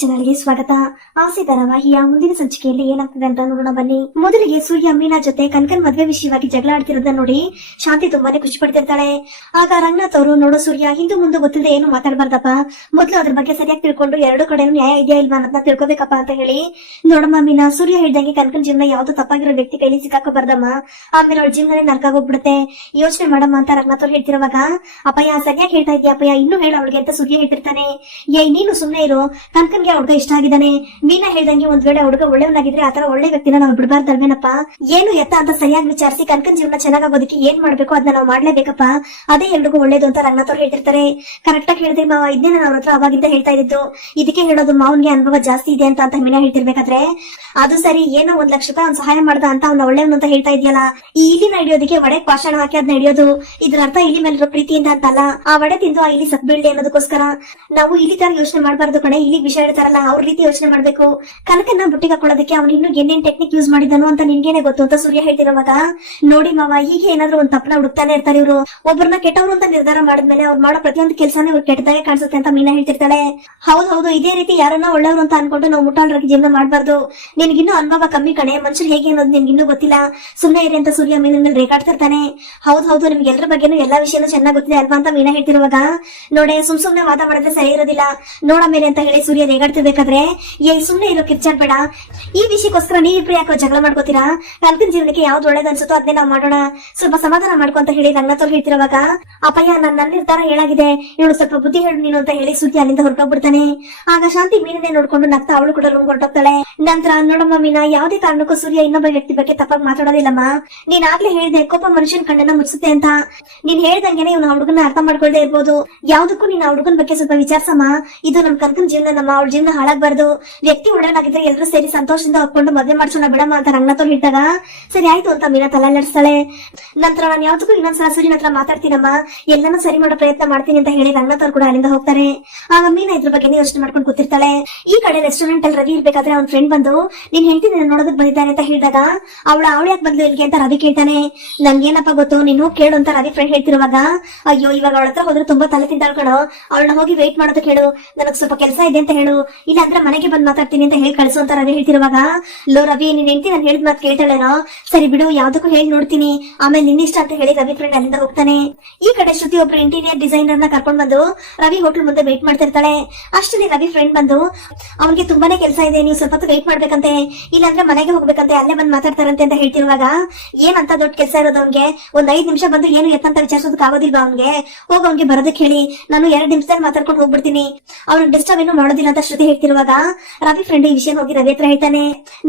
ಚಾನಲ್ಗೆ ಸ್ವಾಗತ. ಆಸೆ ಧಾರಾವಾಹಿಯ ಮುಂದಿನ ಸಂಚಿಕೆಯಲ್ಲಿ ಏನಾಗ್ತದೆ ಅಂತ ನೋಡೋಣ ಬನ್ನಿ. ಮೊದಲಿಗೆ ಸೂರ್ಯ, ಮೀನಾ ಜೊತೆ ಕನಕನ್ ಮದ್ವೆ ವಿಷಯವಾಗಿ ಜಗಳ ಆಡ್ತಿರೋದನ್ನ ನೋಡಿ. ಶಾಂತಿ ತುಂಬಾನೇ ಖುಷಿ ಪಡ್ತಿರ್ತಾಳೆ. ಆಗ ರಂಗನಾಥ್ ಅವರು, ನೋಡೋ ಸೂರ್ಯ, ಹಿಂದೆ ಮುಂದೆ ಗೊತ್ತಿಲ್ಲದೆ ಏನು ಮಾತಾಡಬಾರ್ದಪ್ಪ. ಮೊದಲು ಅದ್ರ ಬಗ್ಗೆ ಸರಿಯಾಗಿ ತಿಳ್ಕೊಂಡು ಎರಡು ಕಡೆನೂ ನ್ಯಾಯ ಇದೆಯಾ ಇಲ್ವಾ ಅನ್ನೋದನ್ನ ತಿಳ್ಕೊಬೇಕಪ್ಪ ಅಂತ ಹೇಳಿ. ನೋಡಮ್ಮ, ಮೀನಾ, ಸೂರ್ಯ ಹೇಳ್ದಂಗೆ ಕನಕನ್ ಜೀವನ ಯಾವ್ದು ತಪ್ಪಾಗಿರೋ ವ್ಯಕ್ತಿ ಕೈಲಿ ಸಿಕ್ಕಾಕೋಬಾರ್ದಮ್ಮ. ಆಮೇಲೆ ಅವಳ ಜೀವನನೇ ನರ್ಕಾಗೋಗ್ಬಿಡುತ್ತೆ. ಯೋಚನೆ ಮಾಡಮ್ಮ ಅಂತ ರಂಗನಾಥ್ ಅವ್ರು ಹೇಳ್ತಿರುವಾಗ, ಅಪ್ಪಯ್ಯ, ಸರಿಯಾಗಿ ಹೇಳ್ತಾ ಇದೆಯಾ ಅಪ್ಪಯ್ಯ? ಇನ್ನೂ ಹೇಳ ಅವಳಿಗೆ, ಅಂತ ಸುದ್ದಿ ಹೇಳ್ತಿರ್ತಾನೆ. ಏ ನೀನು ಸುಮ್ನೆ ಇರು. ಕನ್ಕನ್ಗೆ ಹುಡುಗ ಇಷ್ಟ ಆಗಿದ್ದಾನೆ. ಮೀನಾ ಹೇಳ್ದಂಗೆ ಒಂದ್ ವೇಳೆ ಹುಡುಗ ಒಳ್ಳೆಯವನಾಗಿದ್ರೆ ಆತರ ಒಳ್ಳೆ ವ್ಯಕ್ತಿನ ನಾವು ಬಿಡಬಾರ್ದಲ್ವೇನಪ್ಪ? ಏನು ಎತ್ತ ಅಂತ ಸರಿಯಾಗಿ ವಿಚಾರಿಸಿ ಕನ್ಕನ್ ಜೀವನ ಚೆನ್ನಾಗೋದಕ್ಕೆ ಏನ್ ಮಾಡ್ಬೇಕು ಅದನ್ನ ನಾವು ಮಾಡ್ಲೇಬೇಕಪ್ಪ? ಅದೇ ಎಲ್ರಿಗೂ ಒಳ್ಳೇದು ಅಂತ ರಂಗನಾಥ್ ಅವ್ರು ಹೇಳ್ತಿರ್ತಾರೆ. ಕರೆಕ್ಟ್ ಆಗಿ ಹೇಳಿದ್ರೆ ಮಾವ ಇದನ್ನೇ ನಾನು ಹತ್ರ ಅವಾಗಿಂದ ಹೇಳ್ತಾ ಇದ್ದು ಇದಕ್ಕೆ ಹೇಳೋದು ಮಾವನ್ಗೆ ಅನುಭವ ಜಾಸ್ತಿ ಇದೆ ಅಂತ ಅಂತ ಮೀನಾ ಹೇಳ್ತಿರ್ಬೇಕಾದ್ರೆ. ಅದು ಸರಿ, ಏನೋ ಒಂದ್ ಲಕ್ಷ ರೂಪಾಯಿ ಅವ್ನ್ ಸಹಾಯ ಮಾಡ್ದ ಅಂತ ಅವ್ನ ಒಳ್ಳೆಯವನು ಅಂತ ಹೇಳ್ತಾ ಇದೆಯಲ್ಲ. ಈ ಇಲಿನ ಹಿಡಿಯೋದಕ್ಕೆ ಒಡೆ ಪಾಷಾಣ ಹಾಕಿ ಅದನ್ನ ಹಿಡಿಯೋದು. ಇದ್ರ ಅರ್ಥ ಇಲಿ ಮೇಲಿರೋ ಪ್ರೀತಿಯಿಂದ ಅಂತಲ್ಲ. ಆ ಒಡೆ ತಿಂದು ಆ ಇಲಿ ಸತ್ ಬೀಳ್ಲಿ ಅನ್ನೋದಕ್ಕೋಸ್ಕರ. ನಾವು ಇಲಿ ತರ ಯೋಚನೆ ಮಾಡಬಾರ್ದು ಕಣೆ. ಇಲಿ ವಿಷಯ ಹೇಳ್ತಾರಲ್ಲ, ಅವ್ರ ರೀತಿ ಯೋಚನೆ ಮಾಡ್ಬೇಕು. ಕನಕನ್ನ ಬುಟ್ಟಿಗೆ ಹಾಕೊಳ್ಳೋದಕ್ಕೆ ಅವ್ನು ಇನ್ನು ಏನೇನ್ ಟೆಕ್ನಿಕ್ ಯೂಸ್ ಮಾಡಿದನು ಅಂತ ನಿನ್ಗೇನೆ ಗೊತ್ತು ಅಂತ ಸೂರ್ಯ ಹೇಳ್ತಿರೋವಾಗ? ನೋಡಿ ಮಾವ ಈಗ ಏನಾದ್ರೂ ಒಂದ್ ತಪ್ಪನ ಹುಡುಕ್ತಾನೆ ಇರ್ತಾರೆ ಇವರು. ಒಬ್ಬರನ್ನ ಕೆಟ್ಟವ್ರು ಅಂತ ನಿರ್ಧಾರ ಮಾಡಿದ್ಮೇಲೆ ಅವ್ರು ಮಾಡೋ ಪ್ರತಿಯೊಂದು ಕೆಲಸನೇ ಇವ್ರು ಕೆಟ್ಟದಾಗೆ ಕಾಣಿಸುತ್ತೆ ಅಂತ ಮೀನಾ ಹೇಳ್ತಿರ್ತಾಳೆ. ಹೌದು ಹೌದು, ಇದೇ ರೀತಿ ಯಾರನ್ನ ಒಳ್ಳೆಯವರು ಅಂತ ಅನ್ಕೊಂಡು ನಾವು ಮುಟ್ಟಾಳ್ರಾಗಿ ಜೀವನ ಮಾಡಬಾರ್ದು. ನಿನ್ಗಿನ್ನೂ ಅನುಭವ ಕಮ್ಮಿ ಕಣೆ ಮನುಷ್ಯರು ಹೇಗೆ ಅನ್ನೋದು ನಿನ್ಗಿನ್ನೂ ಗೊತ್ತಿಲ್ಲ. ಸುಮ್ಮನೆ ಇರಿ ಅಂತ ಸೂರ್ಯ ಮೀನ ರೇಗಾಡ್ತಿರ್ತಾನೆ. ಹೌದು ಹೌದು, ನಿಮ್ಗೆ ಎಲ್ಲರ ಬಗ್ಗೆನೂ ಎಲ್ಲಾ ವಿಷಯನೂ ಚೆನ್ನಾಗಿ ಗೊತ್ತಿದೆ ಅಲ್ವಾ ಅಂತ ಮೀನಾ ಹೇಳ್ತಿರುವಾಗ? ನೋಡೆ, ಸುಮ್ ಸುಮ್ನೆ ವಾದ ಮಾಡಿದ್ರೆ ಸರಿ ಇರೋದಿಲ್ಲ. ನೋಡ ಮೇಲೆ ಅಂತ ಹೇಳಿ ಸೂರ್ಯ ರೇಗಾಡ್ತಿರ್ಬೇಕಾದ್ರೆ ಏಯ್ ಸುಮ್ಮನೆ ಇರೋ ಕಿರ್ಚಾಡ್ ಬೇಡ. ಈ ವಿಷಯಕ್ಕೋಸ್ಕರ ನೀವಿಬ್ರು ಯಾಕೋ ಜಗಳ ಮಾಡ್ಕೋತೀರಾ? ನನ್ಗಿನ ಜೀವನಕ್ಕೆ ಯಾವ್ದು ಒಳ್ಳೇದು ಅನ್ಸುತ್ತೋ ಅದನ್ನೇ ನಾವು ಮಾಡೋಣ. ಸ್ವಲ್ಪ ಸಮಾಧಾನ ಮಾಡ್ಕೊ ಅಂತ ಹೇಳಿ ನನ್ನ ತೋರ್ ಹೇಳ್ತಿರವಾಗ, ಅಪ್ಪಯ್ಯ ನನ್ನ ನನ್ನ ನಿರ್ಧಾರ ಹೇಳಾಗಿದೆ. ಇವಳು ಸ್ವಲ್ಪ ಬುದ್ಧಿ ಹೇಳು ನೀನು ಅಂತ ಹೇಳಿ ಸುದ್ದಿ ಅಲ್ಲಿಂದ ಹೊರಟೋಗ್ಬಿಡ್ತಾನೆ. ಆಗ ಶಾಂತಿ ಮೀನನ್ನೇ ನೋಡ್ಕೊಂಡು ನಗ್ತಾ ಅವಳು ಕೂಡ ರೂಮ್ ಹೊರಟೋಗ್ತಾಳೆ. ನಂತರ ನೋಡಮ್ಮ ಮೀನಾ, ಯಾವುದೇ ಕಾರಣಕ್ಕೂ ಸೂರ್ಯ ಇನ್ನೊಬ್ಬ ವ್ಯಕ್ತಿ ಬಗ್ಗೆ ತಪ್ಪಾಗಿ ಮಾತಾಡೋದಿಲ್ಲಮ್ಮ. ನೀನ್ ಆಗ್ಲೇ ಹೇಳಿದೆ, ಕೋಪ ಮನುಷ್ಯನ ಕಣ್ಣನ್ನ ಮುಚ್ಚುತ್ತೆ ಅಂತ. ನೀನ್ ಹೇಳ್ದಂಗೆನೆ ಇವ್ನ ಹುಡುಗನ ಅರ್ಥ ಮಾಡ್ಕೊಳ್ದೆ ಇರ್ಬೋದು. ಯಾವ್ದಕ್ಕೂ ನೀನ್ ಹುಡುಗನ ಬಗ್ಗೆ ಸ್ವಲ್ಪ ವಿಚಾರಿಸಮ್ಮ. ಇದು ನಮ್ ಕನ್ಕನ್ ಜೀವನ, ನಮ್ಮ ಅವಳ ಜೀವನ ಹಾಳಾಗ್ಬಾರ್ದು. ವ್ಯಕ್ತಿ ಉಡಲಾಗಿದ್ರೆ ಎಲ್ಲರೂ ಸೇರಿ ಸಂತೋಷದಿಂದ ಹೊತ್ಕೊಂಡು ಮದ್ವೆ ಮಾಡ್ಸೋಣ ಬಿಡಮ್ಮ ಅಂತ ರಂಗನಾಥವ್ರು ಇಟ್ಟಾಗ ಸರಿ ಆಯ್ತು ಅಂತ ಮೀನಾ ತಲೆಲ್ಲಾಡಿಸ್ತಾಳೆ ನಂತರ ನಾನು ಯಾವ್ದಕ್ಕೂ ಇನ್ನೊಂದ್ಸಲ ಸೂರ್ಯನ ಹತ್ರ ಮಾತಾಡ್ತೀನಮ್ಮ. ಎಲ್ಲಾನು ಸರಿ ಮಾಡೋ ಪ್ರಯತ್ನ ಮಾಡ್ತೀನಿ ಅಂತ ಹೇಳಿ ರಂಗನಾಥ್ ಅವ್ರು ಕೂಡ ಅಲ್ಲಿಂದ ಹೋಗ್ತಾರೆ. ಆಗ ಮೀನಾ ಇದ್ರ ಬಗ್ಗೆ ಯೋಚನೆ ಮಾಡ್ಕೊಂಡು ಕೂತಿರ್ತಾಳೆ. ಈ ಕಡೆ ರೆಸ್ಟೋರೆಂಟ್ ಅಲ್ಲಿ ರವಿ ಇರ್ಬೇಕಾದ್ರೆ ಅವ್ನ ಫ್ರೆಂಡ್ ಬಂದು, ನೀನ್ ಹೆಂಡತಿ ನೋಡೋದಕ್ ಬಂದಿದ್ದಾನೆ ಅಂತ ಹೇಳಿದಾಗ, ಅವಳ ಅವಳು ಯಾಕೆ ಬಂದ್ಲು ಇಲ್ಲಿಗೆ? ಅಂತ ರವಿ ಕೇಳ್ತಾನೆ. ನಂಗೇನಪ್ಪ ಗೊತ್ತು, ನೀನು ಕೇಳು ಅಂತ ರವಿ ಫ್ರೆಂಡ್ ಹೇಳ್ತಿರುವಾಗ, ಅಯ್ಯೋ, ಇವಾಗ ಅವಳ ಹತ್ರ ಹೋದ್ರೆ ತುಂಬಾ ತಲೆ ತಿಂತಾಳ್ ಕಣೋ. ಅವಳನ್ನ ಹೋಗಿ ವೇಟ್ ಮಾಡೋದಕ್ಕೆ ಹೇಳು. ನನಗ್ ಸ್ವಲ್ಪ ಕೆಲಸ ಇದೆ ಅಂತ ಹೇಳು. ಇಲ್ಲ ಅಂದ್ರೆ ಮನೆಗೆ ಬಂದ್ ಮಾತಾಡ್ತೀನಿ ಅಂತ ಹೇಳಿ ಕಳ್ಸೋ ಅಂತ ರವಿ ಹೇಳ್ತಿರುವಾಗ, ಲೋ ರವಿ, ನೀನ್ ಹೆಂಡತಿ ನಾನು ಹೇಳಿದ್ ಮಾತು ಕೇಳ್ತಾಳೇನೋ? ಸರಿ ಬಿಡು, ಯಾವ್ದಕ್ಕೂ ಹೇಳಿ ನೋಡ್ತೀನಿ. ಆಮೇಲೆ ನಿನ್ನಿಷ್ಟ ಅಂತ ಹೇಳಿ ರವಿ ಫ್ರೆಂಡ್ ಅಲ್ಲಿಂದ ಹೋಗ್ತಾನೆ. ಈ ಕಡೆ ಶ್ರುತಿ ಒಬ್ರು ಇಂಟೀರಿಯರ್ ಡಿಸೈನರ್ನ ಕರ್ಕೊಂಡ್ ಬಂದು ರವಿ ಹೋಟೆಲ್ ಮುಂದೆ ವೇಟ್ ಮಾಡ್ತಿರ್ತಾಳೆ. ಅಷ್ಟರಲ್ಲಿ ರವಿ ಫ್ರೆಂಡ್ ಬಂದು, ಅವನಿಗೆ ತುಂಬಾನೇ ಕೆಲಸ ಇದೆ, ನೀವು ಸ್ವಲ್ಪ ಹೊತ್ತು ವೇಟ್ ಮಾಡ್ಬೇಕಂತೆ. ಇಲ್ಲಾಂದ್ರೆ ಮನೆಗೆ ಹೋಗ್ಬೇಕಂತೆ, ಅಲ್ಲೇ ಬಂದ್ ಮಾತಾಡ್ತಾರಂತೆ ಅಂತ ಹೇಳ್ತಿರುವಾಗ, ಏನಂತ ದೊಡ್ಡ ಕೆಲಸ ಇರೋದು ಅವ್ನಿಗೆ? ಒಂದ್ ಐದ್ ನಿಮಿಷ ಬಂದು ಏನು ಎತ್ತಂತ ವಿಚಾರಿಸೋದಕ್ಕೆ ಆಗೋದಿಲ್ವಾ ಅವ್ನಿಗೆ? ಹೋಗ ಅವ್ನಿಗೆ ಬರೋದಕ್ಕೆ ಹೇಳಿ, ನಾನು ಎರಡ್ ನಿಮಿಷದಲ್ಲಿ ಮಾತಾಡ್ಕೊಂಡು ಹೋಗ್ಬಿಡ್ತೀನಿ. ಅವ್ನಿಗೆ ಡಿಸ್ಟರ್ಬ್ ಏನು ಮಾಡೋದಿಲ್ಲ ಅಂತ ಶ್ರುತಿ ಹೇಳ್ತಿರುವಾಗ, ರವಿ ಫ್ರೆಂಡ್ ಈ ವಿಷಯ ಹೋಗಿ ರವಿ ಹತ್ರ ಹೇಳ್ತಾನೆ,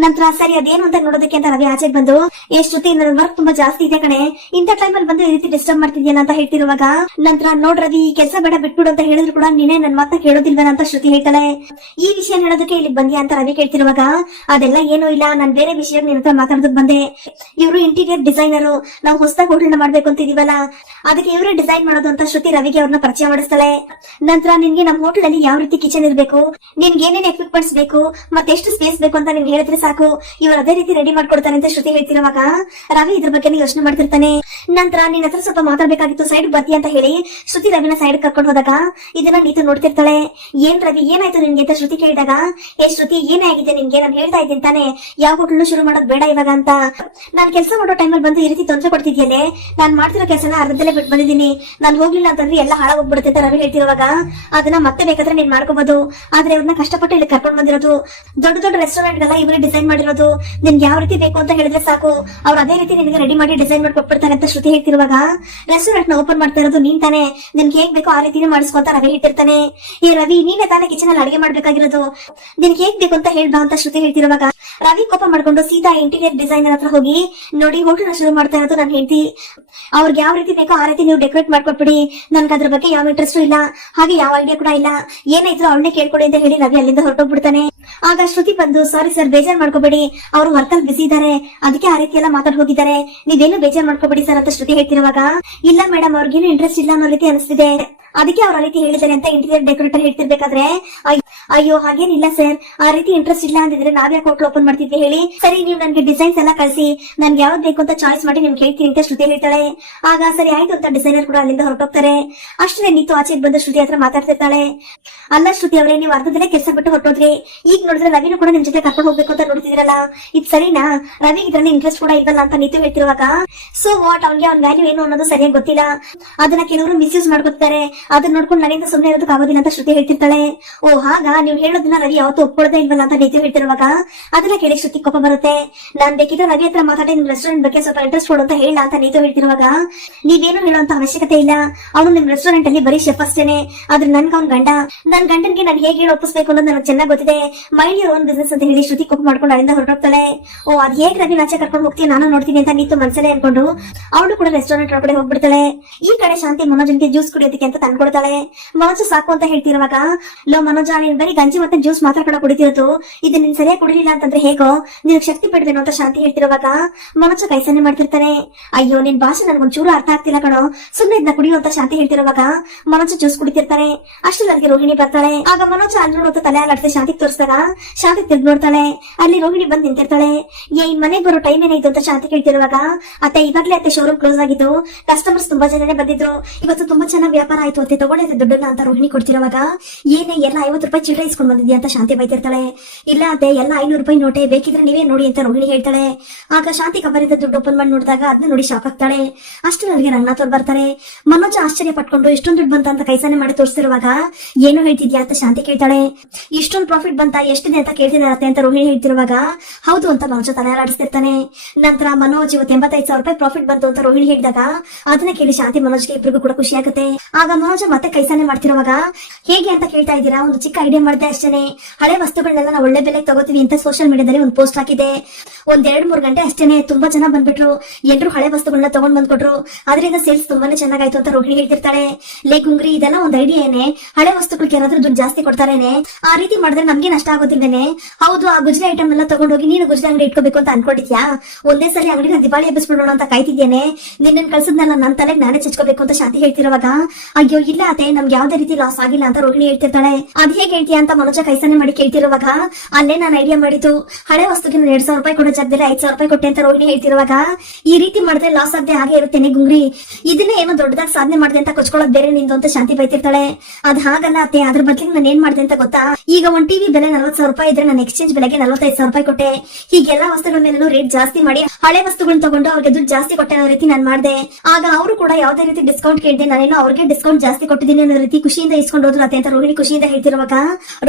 ನಂತರ ಸರಿ, ಅದೇನು ಅಂತ ನೋಡೋದಕ್ಕೆ ಅಂತ ರವಿ ಆಚೆಗೆ ಬಂದು, ಏ ಶ್ರುತಿ, ನನ್ನ ವರ್ಕ್ ತುಂಬಾ ಜಾಸ್ತಿ ಇದೆ ಕಣೆ, ಇಂಥ ಅಲ್ಲಿ ಬಂದು ಈ ರೀತಿ ಡಿಸ್ಟರ್ಬ್ ಮಾಡ್ತಿದ್ಯಲ್ಲ ಅಂತ ಹೇಳ್ತಿರುವಾಗ, ನಂತರ ನೋಡ್ ರವಿ, ಈ ಕೆಲಸ ಬೇಡ, ಬಿಟ್ಬಿಡು ಅಂತ ಹೇಳಿದ್ರು ಕೂಡ ನಿನ್ನೆ ನನ್ನ ಮಾತ ಕೇಳೋದಿಲ್ವ ಅಂತ ಶ್ರುತಿ ಹೇಳ್ತಾಳೆ. ಈ ವಿಷಯ ಹೇಳೋದಕ್ಕೆ ಇಲ್ಲಿ ಬಂದ್ಯಾ ಅಂತ ರವಿ ಕೇಳ್ತಿರುವಾಗ, ಅದೆಲ್ಲ ಏನೂ ಇಲ್ಲ, ನಾನು ಬೇರೆ ವಿಷಯ ನಿನ್ನ ಹತ್ರ ಮಾತಾಡೋದಕ್ಕೆ ಬಂದೆ. ಇವರು ಇಂಟೀರಿಯರ್ ಡಿಸೈನರ್ ನಾವು ಹೊಸದಾಗಿ ಹೋಟೆಲ್ ಮಾಡ್ಬೇಕು ಅಂತ ಇದೀವಲ್ಲ ಅದಕ್ಕೆ ಇವರೇ ಡಿಸೈನ್ ಮಾಡೋದು ಅಂತ ಶ್ರುತಿ ರವಿಗೆ ಅವ್ರನ್ನ ಪರಿಚಯ ಮಾಡಿಸ್ತಾಳೆ. ನಂತರ ನಿನ್ಗೆ ನಮ್ಮ ಹೋಟೆಲ್ ಅಲ್ಲಿ ಯಾವ ರೀತಿ ಕಿಚನ್ ಇರಬೇಕು ನಿನ್ಗೆ ಏನೇನ್ ಎಕ್ವಿಪ್ಮೆಂಟ್ಸ್ ಬೇಕು? ಮತ್ತೆ ಎಷ್ಟು ಸ್ಪೇಸ್ ಬೇಕು ಅಂತ ನಿನ್ಗೆ ಹೇಳಿದ್ರೆ ಸಾಕು. ಇವರು ಅದೇ ರೀತಿ ರೆಡಿ ಮಾಡ್ಕೊಡ್ತಾನೆ ಅಂತ ಶ್ರುತಿ ಹೇಳ್ತಿರುವಾಗ ರವಿ ಇದ್ರ ಬಗ್ಗೆ ಯೋಚನೆ ಮಾಡ್ತಿರ್ತಾನೆ. ನಂತರ ನಿನ್ನ ಹತ್ರ ಸ್ವಲ್ಪ ಮಾತಾಡ್ಬೇಕಾಗಿತ್ತು. ಸೈಡ್ ಬರ್ತಿ ಅಂತ ಹೇಳಿ ಶ್ರುತಿ ರವಿನ ಸೈಡ್ ಕರ್ಕೊಂಡು ಹೋದಾಗ ಇದನ್ನ ನೀತು ನೋಡ್ತಿರ್ತಾಳೆ. ಏನ್ ರವಿ, ಏನಾಯ್ತು ನಿನ್ಗೆ ಅಂತ ಶ್ರುತಿ ಕೇಳಿದಾಗ, ಏ ಶ್ರುತಿ, ಏನೇ ಆಗಿದೆ ನಿನ್ಗೆ? ನಾನು ಹೇಳ್ತಾ ಇದ್ದೀನಿ ತಾನೆ. ಯಾವ ಹೋಟ್ಲು ಶುರು ಮಾಡೋದು ಬೇಡ ಇವಾಗ ಅಂತ. ನಾನ್ ಕೆಲಸ ಮಾಡೋ ಟೈಮಲ್ಲಿ ಬಂದು ಈ ರೀತಿ ತೊಂದರೆ ಕೊಡ್ತಿದ್ಯಲ್ಲೇ? ನಾನ್ ಮಾಡ್ತಿರೋ ಕೆಲಸನ ಅರ್ಧದಲ್ಲೇ ಬಿಟ್ಟು ಬಂದಿದ್ದೀನಿ. ನಾನು ಹೋಗ್ಲಿಲ್ಲ ಅಂತಂದ್ರೆ ಎಲ್ಲ ಹಾಳಾಗೋಗ್ಬಿಡುತ್ತೆ ಅಂತ ರವಿ ಹೇಳ್ತಿರುವಾಗ, ಅದನ್ನ ಮತ್ತೆ ಬೇಕಾದ್ರೆ ನೀನ್ ಮಾಡ್ಕೋಬಹುದು ಆದ್ರೆ ಇವ್ರನ್ನ ಕಷ್ಟಪಟ್ಟು ಇಲ್ಲಿ ಕರ್ಕೊಂಡ್ ಬಂದಿರೋದು, ದೊಡ್ಡ ದೊಡ್ಡ ರೆಸ್ಟೋರೆಂಟ್ ಗೆಲ್ಲ ಇವರೇ ಡಿಸೈನ್ ಮಾಡಿರೋದು, ನಿನ್ಗೆ ಯಾವ ರೀತಿ ಬೇಕು ಅಂತ ಹೇಳಿದ್ರೆ ಸಾಕು. ಅವ್ರು ಅದೇ ರೀತಿ ನಿನಗೆ ರೆಡಿ ಮಾಡಿ ಡಿಸೈನ್ ಮಾಡಿ ಕೊಟ್ಬಿಡ್ತಾರೆ ಅಂತ ಶ್ರುತಿ ಹೇಳ್ತಿರುವಾಗ ರೆಸ್ಟೋರೆಂಟ್ನ ಓಪನ್ ಮಾಡ್ತಾ ಇರೋದು ನೀನ್ ತಾನೆ. ನಿನ್ಗೆ ಹೇಗ್ ಬೇಕೋ ಆ ರೀತಿನೇ ಮಾಡಿಸ್ಕೊಂತ ರವಿ ಇಟ್ಟಿರ್ತಾನೆ. ಈ ರವಿ ನೀನೇ ತಾನೇ ಕಿಚನ್ ಅಲ್ಲಿ ಅಡಿಗೆ ಮಾಡ್ಬೇಕಾಗಿರೋದು. ನಿನ್ಗೆ ಹೇಗ್ ಬೇಕು ಅಂತ ಹೇಳ್ಬಾ ಅಂತ ಶ್ರುತಿ ಹೇಳ್ತಿರುವಾಗ, ರವಿ ಕೋಪ ಮಾಡ್ಕೊಂಡು ಸೀದಾ ಇಂಟೀರಿಯರ್ ಡಿಸೈನರ್ ಹತ್ರ ಹೋಗಿ, ನೋಡಿ ಹೋಟೆಲ್ ಶುರು ಮಾಡ್ತಾ ಇರೋದು ನಾನು ಹೇಳ್ತಿ ಅವ್ರಿಗೆ ಯಾವ ರೀತಿ ಬೇಕೋ ಆ ರೀತಿ ನೀವು ಡೆಕೋರೇಟ್ ಮಾಡ್ಕೊಟ್ಬಿಡಿ. ನನ್ಗೆ ಅದ್ರ ಬಗ್ಗೆ ಯಾವ ಇಂಟ್ರೆಸ್ಟ್ ಇಲ್ಲ. ಹಾಗೆ ಯಾವ ಐಡಿಯಾ ಕೂಡ ಇಲ್ಲ. ಏನಾಯ್ತು ಅವಳನ್ನೇ ಕೇಳ್ಕೊಡಿ ಅಂತ ಹೇಳಿ ರವಿ ಅಲ್ಲಿಂದ ಹೊರಟೋಗ್ಬಿಡ್ತಾನೆ. ಆಗ ಶ್ರುತಿ ಬಂದು ಸಾರಿ ಸರ್ ಬೇಜಾರ್ ಮಾಡ್ಕೋಬೇಡಿ. ಅವರು ವರ್ಕಲ್ ಬಿಸಿ ಇದ್ದಾರೆ ಅದಕ್ಕೆ ಆ ರೀತಿ ಎಲ್ಲ ಮಾತಾಡ್ ಹೋಗಿದ್ದಾರೆ. ನೀವೇನು ಬೇಜಾರ್ ಮಾಡ್ಕೋಬೇಡಿ ಸರ್ ಅಂತ ಶ್ರುತಿ ಹೇಳ್ತಿರುವಾಗ, ಇಲ್ಲ ಮೇಡಮ್ ಅವ್ರಿಗೇನು ಇಂಟ್ರೆಸ್ಟ್ ಇಲ್ಲ ಅನ್ನೋ ರೀತಿ ಅನಿಸ್ತಿದೆ. ಅದಕ್ಕೆ ಅವ್ರ ರೀತಿ ಹೇಳಿದ್ದಾರೆ ಅಂತ ಇಂಟೀರಿಯರ್ ಡೆಕೋರೇಟರ್ ಹೇಳ್ತಿರ್ಬೇಕಾದ್ರೆ ಅಯ್ಯೋ ಹಾಗೇನಿಲ್ಲ ಸರ್ ಆ ರೀತಿ ಇಂಟ್ರೆಸ್ಟ್ ಇಲ್ಲ ಅಂದಿದ್ರೆ ನಾವ್ಯಾಕೆ ಹೋಟ್ಲ್ ಓಪನ್ ಮಾಡ್ತಿದ್ವಿ ಹೇಳಿ. ಸರಿ, ನೀವು ನನ್ಗೆ ಡಿಸೈನ್ಸ್ ಎಲ್ಲ ಕಳಿಸಿ, ನನ್ಗೆ ಯಾವ್ದು ಬೇಕು ಅಂತ ಚಾಯ್ಸ್ ಮಾಡಿ ನಿಮ್ಗೆ ಹೇಳ್ತೀನಿ ಅಂತ ಶ್ರುತಿ ಹೇಳ್ತಾಳೆ. ಆಗ ಸರಿ, ಆಯ್ತು ಅಂತ ಡಿಸೈನರ್ ಕೂಡ ಅಲ್ಲಿಂದ ಹೊರಟೋಗ್ತಾರೆ. ಅಷ್ಟೇ ನೀತು ಆಚೆ ಬಂದ ಶ್ರುತಿ ಹತ್ರ ಮಾತಾಡ್ತಿರ್ತಾಳೆ. ಅಲ್ಲ ಶ್ರುತಿ ಅವರೇ, ನೀವು ಅರ್ಧದಲ್ಲೇ ಕೆಲಸ ಬಿಟ್ಟು ಹೊರಟೋದ್ರಿ. ಈಗ ನೋಡಿದ್ರೆ ರವಿನೂ ಕೂಡ ನಿಮ್ ಜೊತೆ ಕರ್ಕೊಂಡು ಹೋಗ್ಬೇಕು ಅಂತ ನೋಡ್ತಿದ್ರಲ್ಲ. ಇದು ಸರಿನಾ? ರವಿ ಇದ್ರಲ್ಲಿ ಇಂಟ್ರೆಸ್ಟ್ ಕೂಡ ಇಲ್ಲ ಅಂತ ನೀತು ಹೇಳ್ತಿರುವಾಗ ಸೊ ವಾಟ್ ಅವ್ನಿಗೆ ಅವ್ನ ವ್ಯಾಲ್ಯೂ ಏನು ಅನ್ನೋದು ಸರಿಯಾಗಿ ಗೊತ್ತಿಲ್ಲ. ಅದನ್ನ ಕೆಲವರು ಮಿಸ್ಯೂಸ್ ಮಾಡ್ಕೊತಾರೆ ಅದನ್ನ ನೋಡ್ಕೊಂಡು ನನ್ನಿಂದ ಸುಮ್ಮನೆ ಇರೋದಕ್ಕೆ ಆಗೋದಿಲ್ಲ ಅಂತ ಶ್ರುತಿ ಹೇಳ್ತಿರ್ತಾಳೆ. ಓ, ಹಾಗ? ನೀವು ಹೇಳೋದನ್ನ ರವಿ ಯಾವತ್ತೂ ಒಪ್ಕೊಳ್ಳೋದೇ ಇಲ್ವಲ್ಲ ಅಂತ ನೀತು ಹೇಳ್ತಿರುವಾಗ ಅದನ್ನ ಕೇಳಿ ಶ್ರುತಿ ಕೋಪ ಬರುತ್ತೆ. ನಾನ್ ಬೇಕಿದ್ರೆ ರವಿ ಹತ್ರ ಮಾತಾಡಿ ನಿಮ್ ರೆಸ್ಟೋರೆಂಟ್ ಬಗ್ಗೆ ಸ್ವಲ್ಪ ಇಂಟ್ರೆಸ್ಟ್ ಕೊಡು ಅಂತ ಹೇಳ ಅಂತ ನೀತು ಹೇಳ್ತಿರುವಾಗ ನೀವೇನು ಹೇಳುವಂತ ಅವಶ್ಯಕತೆ ಇಲ್ಲ. ಅವನು ನಿಮ್ ರೆಸ್ಟೋರೆಂಟ್ ಅಲ್ಲಿ ಬರೀ ಶೆಫ್ ಅಷ್ಟೇನೆ. ಆದ್ರೆ ನನ್ಗೆ ಅವ್ನ ಗಂಡ. ನನ್ ಗಂಡನ್ಗೆ ನಾನು ಹೇಗೆ ಹೇಳಿ ಒಪ್ಪಿಸ್ಬೇಕು ಅನ್ನೋದು ನನಗೆ ಚೆನ್ನಾಗಿ ಗೊತ್ತಿದೆ. ಮೈಂಡ್ ಓನ್ ಬಿಸ್ನೆಸ್ ಅಂತ ಹೇಳಿ ಶ್ರುತಿ ಕೋಪ ಮಾಡ್ಕೊಂಡು ಅಲ್ಲಿಂದ ಹೊರಟೋಗ್ತಾಳೆ. ಓ, ಅದ್ ಹೇಗ್ ರವಿ ನಾಚೆ ಕರ್ಕೊಂಡು ಹೋಗ್ತೀನಿ ನಾನು ನೋಡ್ತೀನಿ ಅಂತ ನೀತು ಮನ್ಸಲ್ಲೇ ಅನ್ಕೊಂಡು ಅವಳು ಕೂಡ ರೆಸ್ಟೋರೆಂಟ್ ಒಳಗಡೆ ಹೋಗ್ಬಿಡ್ತಾಳೆ. ಈ ಕಡೆ ಶಾಂತಿ, ಮನೋಜನ್ಗೆ ಜ್ಯೂಸ್ ಕುಡಿಯೋದಕ್ಕೆ ಅಂತ ತಂದ್ಕೊಡ್ತಾಳೆ. ಮನಸ್ಸು ಸಾಕು ಅಂತ ಹೇಳ್ತಿರುವಾಗ, ಲೋ ಮನೋಜ, ನೀನ್ ಬರೀ ಗಂಜಿ ಮತ್ತೆ ಜ್ಯೂಸ್ ಮಾತ್ರ ಕೂಡ ಕುಡಿತಿರೋದು. ಇದು ನಿನ್ ಸರಿಯಾಗಿ ಕುಡಿಲಿಲ್ಲ ಅಂತಂದ್ರೆ ಹೇಗೋ? ನಿನ್ ಶಕ್ತಿ ಬಿಡ್ಬೇನು ಅಂತ ಶಾಂತಿ ಹೇಳ್ತಿರುವಾಗ, ಮನೋಜ ಕೈಸನ್ನೆ ಮಾಡ್ತಿರ್ತಾನೆ. ಅಯ್ಯೋ, ನಿನ್ ಭಾಷೆ ನನ್ಗೊಂಚೂರು ಅರ್ಥ ಆಗ್ತಿಲ್ಲ ಕಣೋ. ಸುಮ್ನೆ ಇದನ್ನ ಕುಡಿಯೋ ಅಂತ ಶಾಂತಿ ಹೇಳ್ತಿರುವಾಗ, ಮನೋಜ ಜ್ಯೂಸ್ ಕುಡಿತಿರ್ತಾನೆ. ಅಷ್ಟರಲ್ಲಿ ರೋಹಿಣಿ ಬರ್ತಾಳೆ. ಆಗ ಮನೋಜ ಅಲ್ಲಿ ನೋಡುತ್ತ ತಲೆ ಅಲ್ಲಾಡ್ಸಿ ಶಾಂತಿ ತೋರಿಸ್ತಾರ ಶಾಂತಿ ತಿರ್ಗಿ ನೋಡ್ತಾಳೆ. ಅಲ್ಲಿ ರೋಹಿಣಿ ಬಂದ್ ನಿಂತಿರ್ತಾಳೆ. ಏ ಮನೆಗೆ ಬರೋ ಟೈಮ್ ಏನಾಯ್ತು ಅಂತ ಶಾಂತಿ ಕೇಳ್ತಿರುವಾಗ, ಅತ್ತೆ ಇವಾಗ್ಲೇ ಅತ್ತೆ ಶೋರೂಮ್ ಕ್ಲೋಸ್ ಆಗಿದ್ದು ಕಸ್ಟಮರ್ಸ್ ತುಂಬಾ ಜನನೇ ಬಂದಿದ್ರು. ಇವತ್ತು ತುಂಬಾ ಚೆನ್ನಾಗಿ ವ್ಯಾಪಾರ ಆಯ್ತು ತಗೊಂಡೆ ಅತ್ತೆ ದುಡ್ಡನ್ನ ಅಂತ ರೋಹಿಣಿ ಕೊಡ್ತಿರೋವಾಗ, ಏನೇ ಎಲ್ಲ ಐವತ್ತು ರೂಪಾಯಿ ಚಿಲ್ಲರೆ ಇಸ್ಕೊಂಡ್ ಬಂದಿದ್ಯಾ ಅಂತ ಶಾಂತಿ ಬೈತಿರ್ತಾಳೆ. ಇಲ್ಲ ಅಂತೆ ಎಲ್ಲ ಐನೂರು ರೂಪಾಯಿ ನೋಟೆ ಬೇಕಿದ್ರೆ ನೀವೇ ನೋಡಿ ಅಂತ ರೋಹಿಣಿ ಹೇಳ್ತಾಳೆ. ಆಗ ಶಾಂತಿ ಕಬರಿಂದ ದುಡ್ಡು ಓಪನ್ ಮಾಡಿ ನೋಡಿದಾಗ ಅದನ್ನ ನೋಡಿ ಶಾಕ್ ಆಗ್ತಾಳೆ. ಅಷ್ಟರಲ್ಲಿ ರಂಗನಾಥ್ ತೋರ್ ಬರ್ತಾರೆ. ಮನೋಜ ಆಶ್ಚರ್ಯ ಪಟ್ಕೊಂಡು, ಇಷ್ಟೊಂದು ದುಡ್ಡು ಬಂತ ಅಂತ ಕೈಸಾನೆ ಮಾಡಿ ತೋರಿಸಿರುವಾಗ ಏನು ಹೇಳ್ತಿದ್ಯಾ ಅಂತ ಶಾಂತಿ ಕೇಳ್ತಾಳೆ. ಇಷ್ಟೊಂದು ಪ್ರಾಫಿಟ್ ಬಂತ ಎಷ್ಟಿದೆ ಅಂತ ಕೇಳ್ತಿದಾರತ್ತೆ ಅಂತ ರೋಹಿಣಿ ಹೇಳ್ತಿರುವಾಗ, ಹೌದು ಅಂತ ಮನೋಜ ತಲೆ ಆಡಿಸ್ತಿರ್ತಾನೆ ನಂತರ ಮನೋಜ್ ಇವತ್ತು ಎಂಬತ್ತೈದು ಸಾವಿರ ರೂಪಾಯಿ ಪ್ರಾಫಿಟ್ ಬಂತು ಅಂತ ರೋಹಿಣಿ ಹೇಳಿದಾಗ, ಅದನ್ನ ಕೇಳಿ ಶಾಂತಿ ಮನೋಜ್ಗೆ ಇಬ್ಬರಿಗೂ ಕೂಡ ಖುಷಿ ಆಗುತ್ತೆ. ಆಗ ಮನೋಜ ಮತ್ತೆ ಕೈಸಾನೆ ಮಾಡ್ತಿರೋವಾಗ ಹೇಗೆ ಅಂತ ಕೇಳ್ತಾ ಇದ್ದೀರಾ? ಒಂದು ಚಿಕ್ಕ ಐಡಿಯಾ ಮಾಡಿದೆ ಅಷ್ಟೇನೆ. ಹಳೆ ವಸ್ತುಗಳನ್ನೆಲ್ಲ ನಾವು ಒಳ್ಳೆ ಬೆಲೆ ತಗೋತೀವಿ ಅಂತ ಸೋಷಿಯಲ್ ಮೀಡಿಯಾದಲ್ಲಿ ಒಂದು ಪೋಸ್ಟ್ ಹಾಕಿದೆ ಒಂದ್ ಎರಡ್ ಮೂರ್ ಗಂಟೆ ಅಷ್ಟೇನೆ ತುಂಬಾ ಜನ ಬಂದ್ಬಿಟ್ರು. ಎಲ್ರು ಹಳೆ ವಸ್ತುಗಳನ್ನ ತಗೊಂಡ್ ಬಂದ್ಕೊಟ್ರು. ಅದರಿಂದ ಸೇಲ್ಸ್ ತುಂಬಾನೇ ಚೆನ್ನಾಗಾಯ್ತು ಅಂತ ರೋಹಿಣಿ ಹೇಳ್ತಿರ್ತಾಳೆ. ಲೇ ಗುಂಗ್ರಿ ಇದೆಲ್ಲ ಒಂದ್ ಐಡಿಯಾ ಏನೇ? ಹಳೆ ವಸ್ತುಗಳಿಗೆ ಯಾರಾದ್ರೂ ದುಡ್ಡು ಜಾಸ್ತಿ ಕೊಡ್ತಾರೇನೆ? ಆ ರೀತಿ ಮಾಡಿದ್ರೆ ನಮ್ಗೆ ನಷ್ಟ ಆಗೋದಿಲ್ವೇನೆ? ಹೌದು, ಆ ಗುಜ್ರಿ ಐಟಮ್ ಎಲ್ಲ ತಗೊಂಡೋಗಿ ನೀನು ಗುಜ್ರಿ ಅಂಗಡಿ ಇಟ್ಕೋಬೇಕು ಅಂತ ಅನ್ಕೊಂಡಿದ್ಯಾ? ಒಂದೇ ಸಲ ಅಂಗಡಿನ ದಿವಾಳಿ ಎಬ್ಬಿಸ್ಬಿಡೋಣ ಅಂತ ಕಾಯ್ತಿದ್ದೇನೆ ನಿನ್ನ ಕಳ್ಸದ್ನಲ್ಲ ನನ್ನ ತಲೆಗೆ ನಾನೇ ಚಚ್ಕೋಬೇಕು ಅಂತ ಶಾಂತಿ ಹೇಳ್ತಿರುವಾಗ, ಅಯ್ಯೋ ಇಲ್ಲ ಅತ್ತೆ, ನಮ್ಗೆ ಯಾವ್ದೇ ರೀತಿ ಲಾಸ್ ಆಗಿಲ್ಲ ಅಂತ ರೋಹಿಣಿ ಹೇಳ್ತಿರ್ತಾಳೆ. ಅದ್ ಹೇಗೆ ಹೇಳ್ತೀಯ ಅಂತ ಮನೋಜ ಕೈಸನೆ ಮಾಡಿ ಕೇಳ್ತಿರುವಾಗ, ಅಲ್ಲೇ ನಾನು ಐಡಿಯಾ ಮಾಡಿದ್ದು, ಹಳೆ ವಸ್ತುಗೆ ನಾನು ಎರಡ್ ಸಾವಿರ ರೂಪಾಯಿ ಕೊಡೋ ಜಾಗದಲ್ಲಿ ಐದ್ ಸಾವಿರ ರೂಪಾಯಿ ಕೊಟ್ಟೆ ಅಂತ ರೋಹಿಣಿ ಹೇಳ್ತಿರುವಾಗ, ಈ ರೀತಿ ಮಾಡಿದ್ರೆ ಲಾಸ್ ಆಗದೆ ಹಾಗೆ ಇರುತ್ತೇನೆ ಗುಂಗ್ರಿ. ಇದನ್ನೇ ಏನೋ ದೊಡ್ಡದಾಗಿ ಸಾಧನೆ ಮಾಡಿದೆ ಅಂತ ಕೊಚ್ಕೊಳ್ಳೋದು ಬೇರೆ ನಿಂದು ಅಂತ ಶಾಂತಿ ಬೈತಿರ್ತಾಳೆ. ಅದ್ ಹಾಗಲ್ಲ ಅತ್ತೆ, ಅದ್ರ ಬದಲಿಗೆ ನಾನು ಏನ್ ಮಾಡಿದೆ ಅಂತ ಗೊತ್ತಾ? ಈಗ ಒಂದ್ ಟಿವಿ ಬೆಲೆ ನಲ್ವತ್ ಸಾವಿರ ರೂಪಾಯಿ ಇದ್ರೆ ನಾನು ಎಕ್ಸ್ಚೇಂಜ್ ಬೆಲೆಗೆ ನಲ್ವತ್ತೈದು ಸಾವಿರ ರೂಪಾಯಿ ಕೊಟ್ಟೆ. ಹೀಗೆಲ್ಲಾ ವಸ್ತುಗಳ ಮೇಲೂ ರೇಟ್ ಜಾಸ್ತಿ ಮಾಡಿ ಹಳೆ ವಸ್ತುಗಳನ್ನ ತಗೊಂಡು ಅವ್ರಿಗೆ ದುಡ್ಡು ಜಾಸ್ತಿ ಕೊಟ್ಟೆ ಅನ್ನೋ ರೀತಿ ನಾನು ಮಾಡಿದೆ. ಆಗ ಅವರು ಕೂಡ ಯಾವ್ದೇ ರೀತಿ ಡಿಸ್ಕೌಂಟ್ ಕೇಳಿದೆ ನಾನೇನೋ ಅವ್ರಿಗೆ ಡಿಸ್ಕೌಂಟ್ ಜಾಸ್ತಿ ಕೊಟ್ಟಿದ್ದೀನಿ ಅನ್ನೋ ರೀತಿ ಖುಷಿಯಿಂದ ಇಸ್ಕೊಂಡು ಹೋದ್ರು ಅತ್ತೆ ಅಂತ ರೋಹಿಣಿ ಖುಷಿಯಿಂದ ಹೇಳ್ತಿರುವಾಗ,